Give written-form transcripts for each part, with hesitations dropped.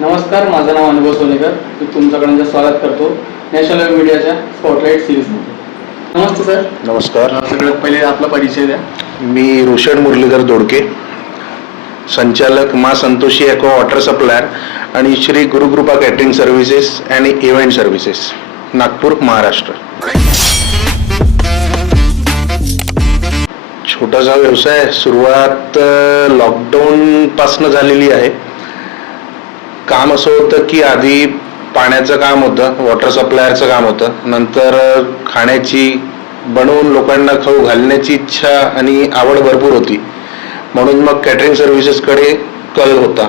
नमस्कार, माझं नाव अनुभव सोनेकर. मी तुमच्याकडे स्वागत करतो नॅशनल मीडियाच्या स्पॉटलाइट सिरीजमध्ये. नमस्ते सर. नमस्कार. सगळ्यात पहिले आपला परिचय द्या. मी रोशन मुरलीधर दोडके, संचालक मा संतोषी ॲक्वा वॉटर सप्लायर आणि श्री गुरुकृपा कॅटरिंग सर्व्हिसेस आणि इव्हेंट सर्व्हिसेस, नागपूर, महाराष्ट्र. छोटासा व्यवसाय सुरुवात लॉकडाऊन पासून झालेली आहे. काम असं होतं की आधी पाण्याचं काम होतं, वॉटर सप्लायरचं काम होतं. नंतर खाण्याची बनवून लोकांना खाऊ घालण्याची इच्छा आणि आवड भरपूर होती, म्हणून मग कॅटरिंग सर्व्हिसेसकडे कल होता.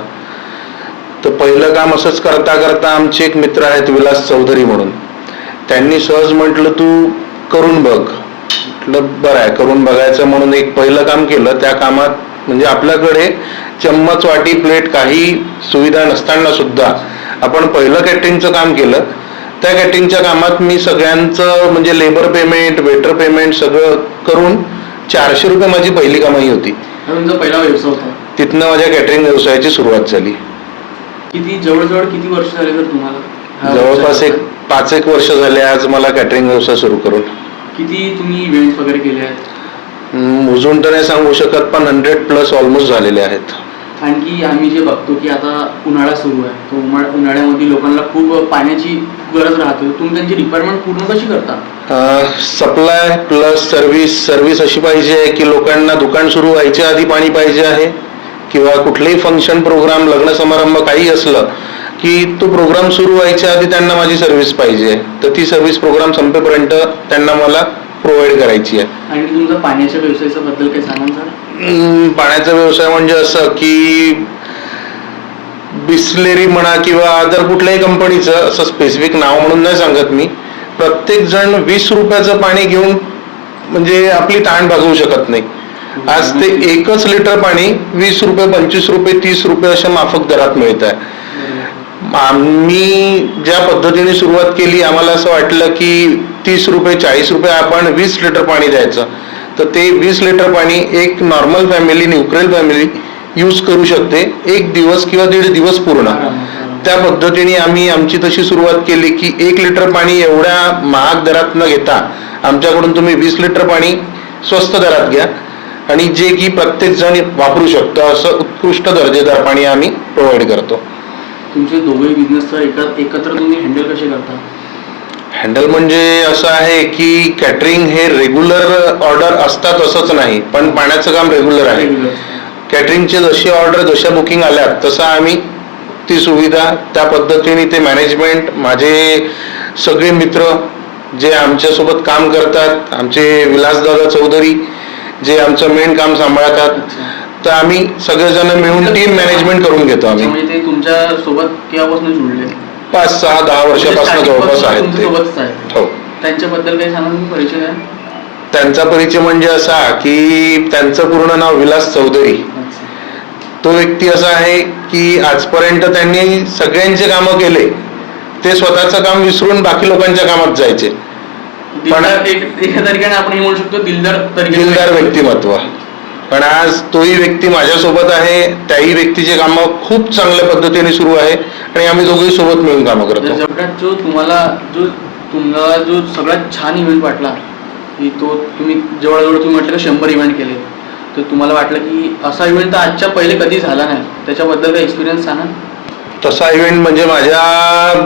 तर पहिलं काम असंच करता करता आमचे एक मित्र आहेत विलास चौधरी म्हणून, त्यांनी सहज म्हटलं तू करून बघ. म्हटलं बरं आहे, करून बघायचं म्हणून एक पहिलं काम केलं. त्या कामात म्हणजे आपल्याकडे चम्मच, वाटी, प्लेट काही सुविधा नसताना सुद्धा आपण पहिलं कॅटरिंगचं काम केलं. त्या कॅटरिंगच्या कामात मी सगळ्यांचं म्हणजे लेबर पेमेंट, वेटर पेमेंट सगळं करून 400 रुपये माझी पहिली कमाई होती. तुमचा पहिला व्यवसाय होता. तिथनं माझ्या कॅटरिंग व्यवसायाची सुरुवात झाली. जवळजवळ किती वर्ष झाले तर तुम्हाला? जवळपास 5-1 वर्ष झाले आज मला कॅटरिंग व्यवसाय सुरू करून. किती तुम्ही इव्हेंट्स वगैरे केले आहेत? मोजून तर नाही सांगू शकत, पण 100+ ऑलमोस्ट झालेले आहेत. आणखी आम्ही जे बघतो की आता उन्हाळा सुरू आहे, तो उन्हाळ्यामध्ये लोकांना खूप पाण्याची गरज राहते. तुम्ही त्यांची रिक्वायरमेंट पूर्ण कशी करता? सप्लाय प्लस सर्व्हिस अशी पाहिजे की लोकांना दुकान सुरू व्हायच्या आधी पाणी पाहिजे आहे, किंवा कुठलेही फंक्शन, प्रोग्राम, लग्न समारंभ काही असलं की तो प्रोग्राम सुरू व्हायच्या आधी त्यांना माझी सर्व्हिस पाहिजे. तर ती सर्व्हिस प्रोग्राम संपेपर्यंत त्यांना मला प्रोव्हाइड करायची आहे. आणि तुमचा पाण्याच्या व्यवसायाच्या बद्दल काय सांगाल सर? पाण्याचा व्यवसाय म्हणजे असं की बिस्लेरी म्हणा किंवा अदर कुठल्याही कंपनीचं, असं स्पेसिफिक नाव म्हणून नाही सांगत मी, प्रत्येक जण 20 रुपयाचं पाणी घेऊन म्हणजे आपली ताण भागवू शकत नाही. आज ते 1 लिटर पाणी 20 रुपये, 25 रुपये, 30 रुपये अशा माफक दरात मिळत आहे. आम्ही ज्या पद्धतीने सुरुवात केली, आम्हाला असं वाटलं की 30 रुपये, 40 रुपये आपण 20 लिटर पाणी द्यायचं. तर ते 20 लिटर पाणी एक normal family, neutral family use करू शकते 1 दिवस किंवा 1.5 दिवस पूर्ण. त्या पद्धतीने आम्ही आमची तशी सुरुवात केली की 1 लिटर पाणी एवढ्या महाग दरात न घेता आमच्याकडून तुम्ही 20 लिटर पाणी स्वस्त दरात घ्या आणि जे की प्रत्येक जण वापरू शकतो असं उत्कृष्ट दर्जेदार पाणी आम्ही प्रोव्हाइड करतो. तुमचे दोघे बिझनेस एकत्र तुम्ही हँडल कसे करता? हँडल म्हणजे असं आहे की कॅटरिंग हे रेग्युलर ऑर्डर असतात असंच नाही, पण पाण्याचं काम रेग्युलर आहे. कॅटरिंगचे जशी ऑर्डर, जशा बुकिंग आल्यात तसं आम्ही ती सुविधा, त्या पद्धतीने ते मॅनेजमेंट, माझे सगळे मित्र जे आमच्यासोबत काम करतात, आमचे विलासदादा चौधरी जे आमचं मेन काम सांभाळतात, तर आम्ही सगळेजण मिळून टीम मॅनेजमेंट करून घेतो. आम्ही म्हणजे ते तुमच्या सोबत केव्हापासून जुळले? 5-6-10 वर्षापासून जवळपास आहेत ते. हो. त्यांच्याबद्दल काही सांगा, तुम्ही परिचय आहे? त्यांचा परिचय म्हणजे असा की त्यांचं पूर्ण नाव विलास चौधरी. तो व्यक्ती असा आहे की आजपर्यंत त्यांनी सगळ्यांचे कामं केले, ते स्वतःचं काम विसरून बाकी लोकांच्या कामात जायचे. पण एका तरीके आपण म्हणू शकतो दिलदार व्यक्तिमत्व. पण आज तोही व्यक्ती माझ्यासोबत आहे, त्याही व्यक्तीचे कामं खूप चांगल्या पद्धतीने सुरू आहे आणि आम्ही दोघेही सोबत मिळून कामं करतो. तुम्हाला जो सगळ्यात छान इव्हेंट वाटला की तो तुम्ही जवळजवळ तुम्ही म्हटलं 100 इव्हेंट केले, तर तुम्हाला वाटलं की असा इव्हेंट तर आजच्या पहिले कधी झाला नाही, त्याच्याबद्दल काही एक्सपिरियन्स सांगा. तसा इव्हेंट म्हणजे माझ्या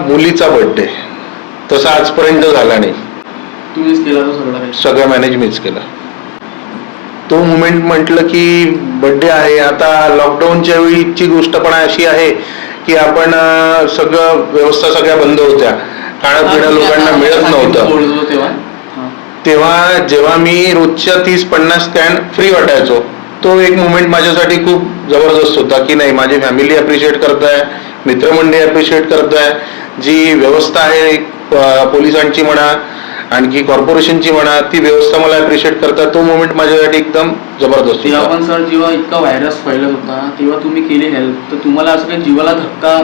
मुलीचा बर्थडे, तसा आजपर्यंत झाला नाही. तुम्हीच केला तो सगळं मॅनेज मीच केलं. तो मुमेंट म्हटलं की बर्थडे आहे. आता लॉकडाऊनच्या वेळीची गोष्ट पण अशी आहे की आपण सगळं व्यवस्था सगळ्या बंद होत्या, खाणं पिणं लोकांना मिळत नव्हतं. तेव्हा जेव्हा मी रोजच्या 30-50 कॅन फ्री वाटायचो, तो एक मुमेंट माझ्यासाठी खूप जबरदस्त होता की नाही, माझी फॅमिली अप्रिशिएट करताय, मित्रमंडळी अप्रिशिएट करताय, जी व्यवस्था आहे पोलिसांची म्हणा, आणखी कॉर्पोरेशनची म्हणा, ती व्यवस्था मला अप्रिशिएट करतात. तो मोमेंट माझ्यासाठी एकदम जबरदस्त होता. आपण सर जेव्हा इतका व्हायरस फैलत होता तेव्हा तुम्ही केली हेल्प, तर तुम्हाला असं काही जीवाला धक्का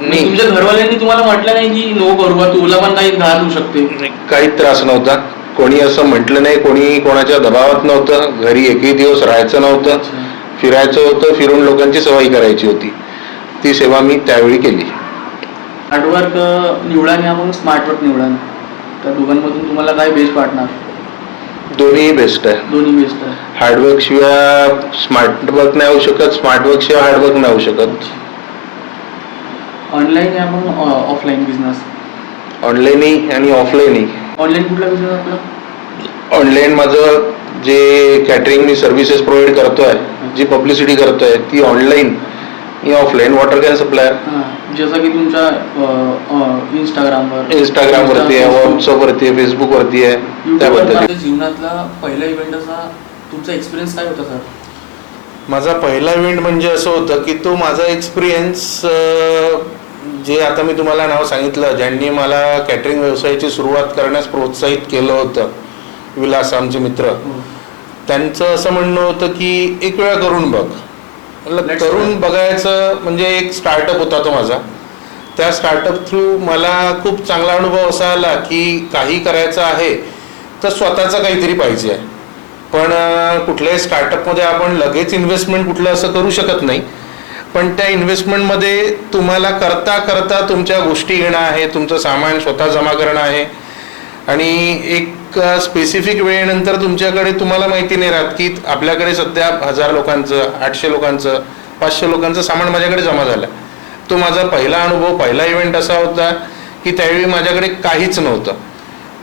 नाही? तुमच्या घरवाल्यांनी तुम्हाला म्हटलं नाही की नो करू, तुला पण काही घात होऊ शकते? काही त्रास नव्हता, कोणी असं म्हटलं नाही, कोणी कोणाच्या दबावात नव्हतं. घरी एकही दिवस राहायचं नव्हतं, फिरायचं होतं, फिरून लोकांची सवाई करायची होती. ती सेवा मी त्यावेळी केली. हार्डवर्क निवडा आणि आपण स्मार्टवर्क निवडा, त्या दोघांमधून तुम्हाला काय बेस्ट वाटणार? दोन्ही बेस्ट आहे. दोन्ही बेस्ट आहे. हार्डवर्क शिवाय स्मार्टवर्क नाही होऊ शकत, स्मार्टवर्क शिवाय हार्डवर्क नाही होऊ शकत. ऑनलाईन या मग ऑफलाईन बिझनेस? ऑनलाईनही आणि ऑफलाईनही. ऑनलाईन कुठला बिझनेस आपला? ऑनलाईन माझं जे कॅटरिंग मी सर्व्हिसेस प्रोव्हाइड करतोय, जी पब्लिसिटी करतोय ती ऑनलाईन आणि ऑफलाईन वॉटर कॅन सप्लायर. जसं की तुमच्या इंस्टाग्रामवरती आहे, व्हॉट्सअपवरती आहे, फेसबुकवरती आहे. त्याबद्दल जीवनातला पहिला इव्हेंट असा तुमचा एक्सपिरियन्स काय होता सर? माझा पहिला इव्हेंट म्हणजे असं होतं की तो माझा एक्सपिरियन्स जे आता मी तुम्हाला नाव सांगितलं, ज्यांनी मला कॅटरिंग व्यवसायाची सुरुवात करण्यास प्रोत्साहित केलं होतं, विलास आमचे मित्र, त्यांचं असं म्हणणं होतं की एक वेळा करून बघ. करून बघायचं म्हणजे एक स्टार्टअप होता तो माझा. त्या स्टार्टअप थ्रू मला खूप चांगला अनुभव असा आला की काही करायचं आहे तर स्वतःचं काहीतरी पाहिजे आहे. पण कुठल्याही स्टार्टअपमध्ये आपण लगेच इन्व्हेस्टमेंट कुठलं असं करू शकत नाही. पण त्या इन्व्हेस्टमेंटमध्ये तुम्हाला करता करता तुमच्या गोष्टी घेणं आहे, तुमचं सामान स्वतः जमा करणं आहे आणि एक स्पेसिफिक वेळेनंतर तुमच्याकडे तुम्हाला माहिती नाही राहत की आपल्याकडे सध्या 1000 लोकांचं, 800 लोकांचं, 500 लोकांचं सामान माझ्याकडे जमा झालं. तो माझा पहिला अनुभव, पहिला इव्हेंट असा होता की त्यावेळी माझ्याकडे काहीच नव्हतं.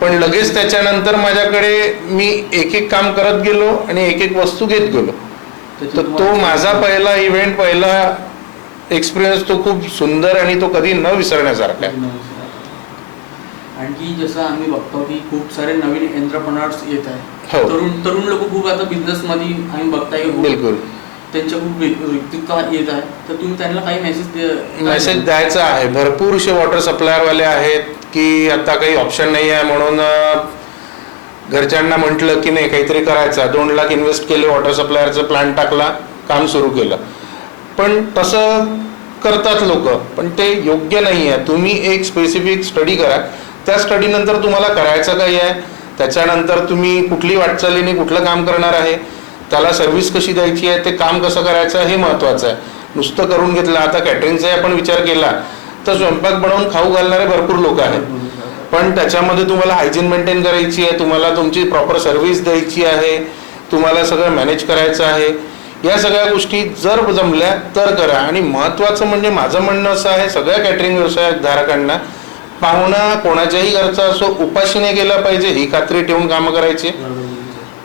पण लगेच त्याच्यानंतर माझ्याकडे मी एक एक काम करत गेलो आणि एक एक वस्तू घेत गेलो. तर तो माझा पहिला इव्हेंट, पहिला एक्सपिरियन्स तो खूप सुंदर आणि तो कधी न विसरण्यासारखा आहे. आणखी जसं आम्ही बघतो की खूप सारे नवीन एंटरप्रेन्योर्स येत आहे. हो. तरुण लोक खूप आता बिझनेस मध्ये आम्ही बघताय. बिलकुल. त्यांच्या खूप व्यक्तित्व येत आहे. तर तुम्ही त्यांना काही मेसेज द्यायचा आहे. भरपूरसे वॉटर सप्लायरवाले आहेत की आता काही ऑप्शन नाही आहे म्हणून घरच्यांना म्हटलं की नाही काहीतरी करायचं, 2 लाख इन्व्हेस्ट केले, वॉटर सप्लायरचा प्लांट टाकला, काम सुरू केलं. पण तसं करतात लोक, पण ते योग्य नाही आहे. तुम्ही एक स्पेसिफिक स्टडी करा, त्या स्टडीनंतर तुम्हाला करायचं काय आहे, त्याच्यानंतर तुम्ही कुठली वाटचालीने कुठलं काम करणार आहे, त्याला सर्व्हिस कशी द्यायची आहे, ते काम कसं करायचं हे महत्त्वाचं आहे. नुसतं करून घेतलं. आता कॅटरिंगचाही आपण विचार केला तर स्वयंपाक बनवून खाऊ घालणारे भरपूर लोक आहेत, पण त्याच्यामध्ये तुम्हाला हायजीन मेंटेन करायची आहे, तुम्हाला तुमची प्रॉपर सर्व्हिस द्यायची आहे, तुम्हाला सगळं मॅनेज करायचं आहे. या सगळ्या गोष्टी जर जमल्या तर करा. आणि महत्त्वाचं म्हणजे माझं म्हणणं असं आहे, सगळ्या कॅटरिंग व्यवसायधारकांना पाहुणा कोणाच्याही घरचा असो उपाशी नाही गेला पाहिजे ही खात्री ठेवून कामं करायची.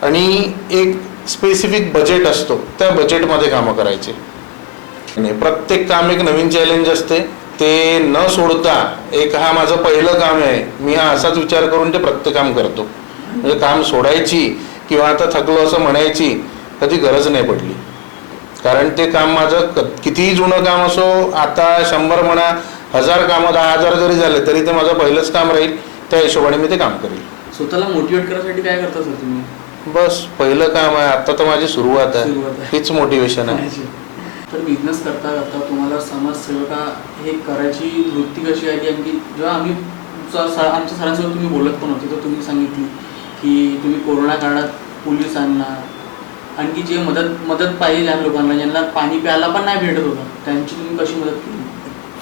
आणि एक स्पेसिफिक बजेट असतो, त्या बजेटमध्ये कामं करायचे. प्रत्येक काम एक नवीन चॅलेंज असते, ते न सोडता एक हा माझं पहिलं काम आहे, मी हा असाच विचार करून ते प्रत्येक काम करतो. म्हणजे काम सोडायची किंवा आता थकलो असं म्हणायची कधी गरज नाही पडली. कारण ते काम माझं कितीही जुनं काम असो, आता 100 म्हणा, 1000 कामं, 10,000 जरी झाले तरी ते माझं पहिलंच काम राहील. त्या हिशोबाने मी ते काम करेल. स्वतःला मोटिवेट करण्यासाठी काय करता सर तुम्ही? बस पहिलं काम आहे, आता तर माझी सुरुवात आहे, हीच मोटिवेशन आहे. तर बिझनेस करता करता तुम्हाला समाजसेवका हे करायची वृत्ती कशी आहे? की जेव्हा आम्ही आमच्या सरांसोबत तुम्ही बोलत पण होते तर तुम्ही सांगितली की तुम्ही कोरोना काळात पोलिसांना आणखी जे मदत पाहिजे ज्या लोकांना ज्यांना पाणी प्यायला पण नाही भेटत होतं, त्यांची तुम्ही कशी मदत केली?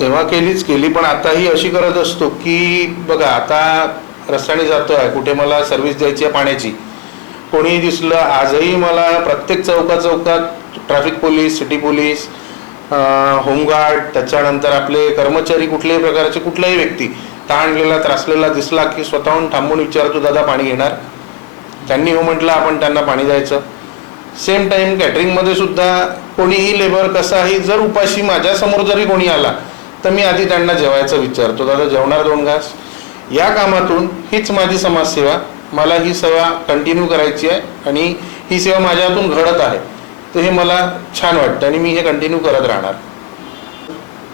तेव्हा केली, पण आताही अशी करत असतो की बघा, आता रस्त्याने जातोय, कुठे मला सर्व्हिस द्यायची आहे पाण्याची, कोणी दिसलं, आजही मला प्रत्येक चौकात traffic police, city police, home guard, त्याच्यानंतर आपले कर्मचारी, कुठल्याही प्रकारचे कुठलाही व्यक्ती ताणलेला त्रासलेला दिसला की स्वतःहून थांबून विचारतो, दादा पाणी घेणार? त्यांनी हो म्हटलं, आपण त्यांना पाणी द्यायचं. सेम टाइम कॅटरिंगमध्ये सुद्धा कोणीही लेबर कसाही जर उपाशी माझ्यासमोर जरी कोणी आला तर मी आधी त्यांना जेवायचं विचारतो, दादा जेवणार 2 घास? या कामातून हीच माझी समाजसेवा, मला ही सेवा कंटिन्यू करायची आहे आणि ही सेवा माझ्या हातून घडत आहे, तर हे मला छान वाटतं आणि मी हे कंटिन्यू करत राहणार.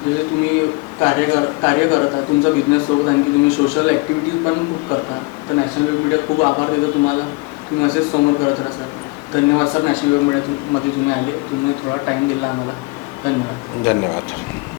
जसे तुम्ही कार्य करत आहे तुमचा बिझनेस सोबत, आणखी तुम्ही सोशल ॲक्टिव्हिटीज पण खूप करता, तर नॅशनल वेब मीडिया खूप आभार देतो तुम्हाला. तुम्ही असेच समोर करत राहा सर. धन्यवाद सर. नॅशनल वेब मीडियामध्ये तुम्ही आले, तुम्ही थोडा टाईम दिला आम्हाला. धन्यवाद. धन्यवाद.